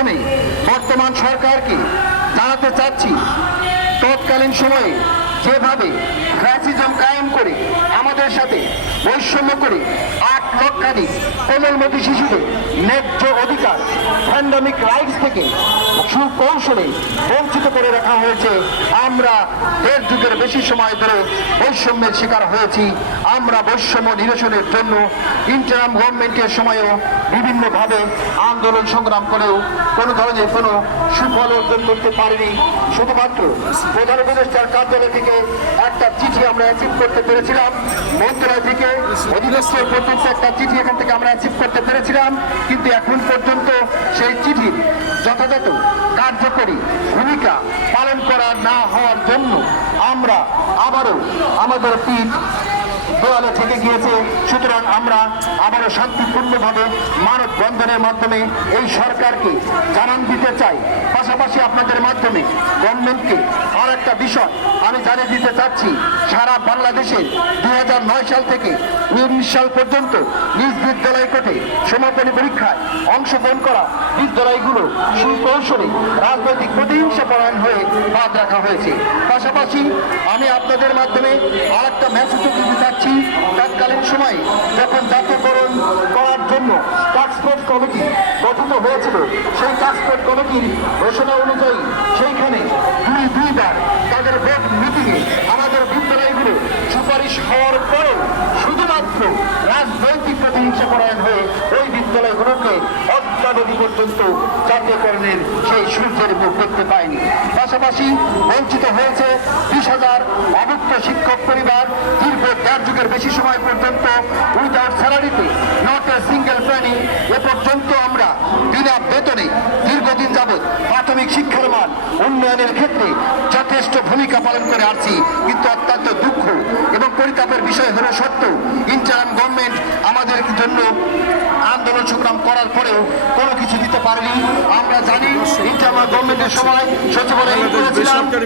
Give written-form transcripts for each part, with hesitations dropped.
মাধ্যমে বর্তমান সরকারকে জানাতে চাচ্ছি, তৎকালীন সময়ে যেভাবে ফ্যাসিজম কায়েম করে আমাদের সাথে বৈষম্য করে 8 লক্ষাধিক কোমলমতি শিশুদের ন্যায্য অধিকার প্যান্ডেমিক রাইটস থেকে সুকৌশলে বঞ্চিত করে রাখা হয়েছে। আমরা 1.5 যুগের বেশি সময় ধরে বৈষম্যের শিকার হয়েছি। আমরা বৈষম্য নিরসনের জন্য ইন্টারিম গভর্নমেন্টের সময়েও বিভিন্নভাবে আন্দোলন সংগ্রাম করেও কোনো ধরনের কোনো সুফল অর্জন করতে পারিনি। শুধুমাত্র প্রধান উপদেষ্টার কার্যালয় থেকে একটা চিঠি আমরা অ্যাচিভ করতে পেরেছিলাম, মন্ত্রণালয় থেকে অধিদপ্তর পর্যন্ত একটা চিঠি এখান থেকে আমরা অ্যাচিভ করতে পেরেছিলাম, কিন্তু এখন পর্যন্ত সেই চিঠির যথাযথ কার্যকরী ভূমিকা পালন করা না হওয়ার জন্য আমরা আবারও আমাদের পিঠ দেওয়ালে থেকে গিয়েছে। সুতরাং আমরা আবারও শান্তিপূর্ণভাবে মানববন্ধনের মাধ্যমে এই সরকারকে জানান দিতে চাই। পাশাপাশি আপনাদের মাধ্যমে গভর্নমেন্টকে আর একটা বিষয় আমি জানিয়ে দিতে চাচ্ছি, সারা বাংলাদেশে 2009 সাল থেকে 19 সাল পর্যন্ত নিজ বিদ্যালয় কোঠে সমাপনী পরীক্ষায় অংশগ্রহণ করা বিদ্যালয়গুলো সুকৌশলে রাজনৈতিক প্রতিহিংসা পরায়ণ হয়ে বাদ রাখা হয়েছে। পাশাপাশি আমি আপনাদের মাধ্যমে আর একটা মেসেজ দিতে চাচ্ছি, তৎকালীন সময়ে যখন জাতীয়করণ করার জন্য টাস্কফোর্স কমিটি গঠিত হয়েছিল, সেই টাস্কফোর্স কমিটির ঘোষণা অনুযায়ী সেইখানে দুইবার তাদের বোর্ড মিটিংয়ে আমাদের বিদ্যালয়গুলো সুপারিশ হওয়ার পরেও শুধুমাত্র রাজনৈতিক প্রতিহিংসা পরায়ণ হয়ে ওই বিদ্যালয়গুলোকে অদ্যাবধি পর্যন্ত জাতীয়করণের সেই সূর্যের মুখ দেখতে পায়নি। পাশাপাশি বঞ্চিত হয়েছে 20,000 অভুক্ত শিক্ষক পরিবার দীর্ঘ 1.5 যুগের বেশি সময় পর্যন্ত উইদাউট স্যালারিতে, নট এ সিঙ্গেল পেনি। এ পর্যন্ত আমরা বিনা বেতনে দীর্ঘদিন যাবৎ প্রাথমিক শিক্ষার মান উন্নয়নের ক্ষেত্রে যথেষ্ট ভূমিকা পালন করে আসছি, কিন্তু অত্যন্ত দুঃখ এবং পরিতাপের বিষয় হলো সত্য, ইন্টারিম গভর্নমেন্ট আমাদের জন্য আন্দোলন সংগ্রাম করার পরেও কোনো কিছু দিতে পারেনি। আমরা জানি ইন্টারিম গভর্নমেন্টের সময় সচিবালয়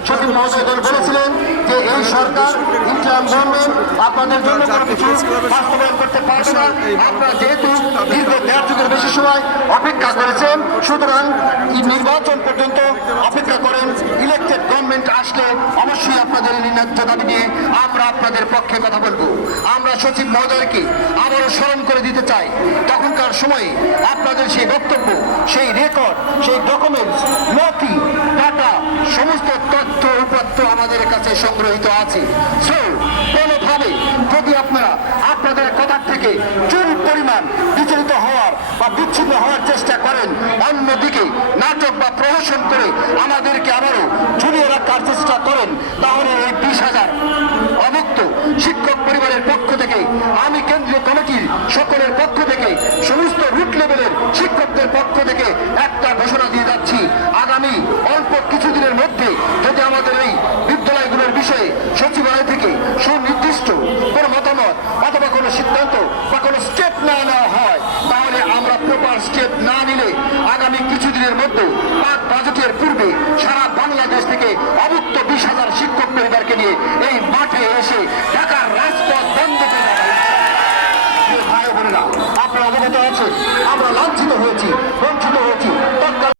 সচিব মহোদয় বলেছিলেন যে এই সরকার ইন্টারিম গভর্নমেন্ট আপনাদের জন্য কোনো কিছু বাস্তবায়ন করতে পারবে না। আপনারা যেহেতু দীর্ঘ 1.5 যুগের বেশি সময় অপেক্ষা করেছেন, সুতরাং নির্বাচন পর্যন্ত অপেক্ষা করেন। ইলেকটেড গভর্নমেন্ট আসলে অবশ্যই আপনাদের ন্যায্য দাবি নিয়ে আমরা আপনাদের পক্ষে কথা বলবো। আমরা সচিব মহোদয়কে আবারও স্মরণ করে দিতে চাই, তখনকার সময়ে আপনাদের সেই বক্তব্য, সেই রেকর্ড, সেই ডকুমেন্টস, নথি, ডাটা, সমস্ত তথ্য উপাত্ত আমাদের কাছে সংগ্রহীত আছে। সো কোনোভাবে যদি আপনারা আপনাদের কথার থেকে চুল পরিমাণ বিচলিত হওয়ার বা বিচ্ছিন্ন হওয়ার চেষ্টা করেন, অন্যদিকে নাটক বা প্রহসন করে আমাদেরকে আবারও ঝুলিয়ে রাখার চেষ্টা করেন, তাহলে এই 20,000 অভুক্ত শিক্ষক পরিবারের পক্ষ থেকে, আমি কেন্দ্রীয় কমিটির সকলের পক্ষ থেকে, সমস্ত রুট লেভেলের শিক্ষকদের পক্ষ থেকে একটা ঘোষণা দিয়ে যাচ্ছি, আগামী অল্প কিছুদিনের মধ্যে যদি আমাদের এই বিদ্যালয়গুলোর বিষয়ে সচিবালয় থেকে সুনির্দিষ্ট কোনো মতামত অথবা কোনো সিদ্ধান্ত বা কোনো স্টেপ না নেওয়া হয়, তাহলে আমরা প্রপার স্টেপ না নিলে আগামী কিছুদিনের মধ্যে বাজেটের পূর্বে সারা বাংলাদেশ থেকে অভুক্ত 20,000 শিক্ষক পরিবারকে নিয়ে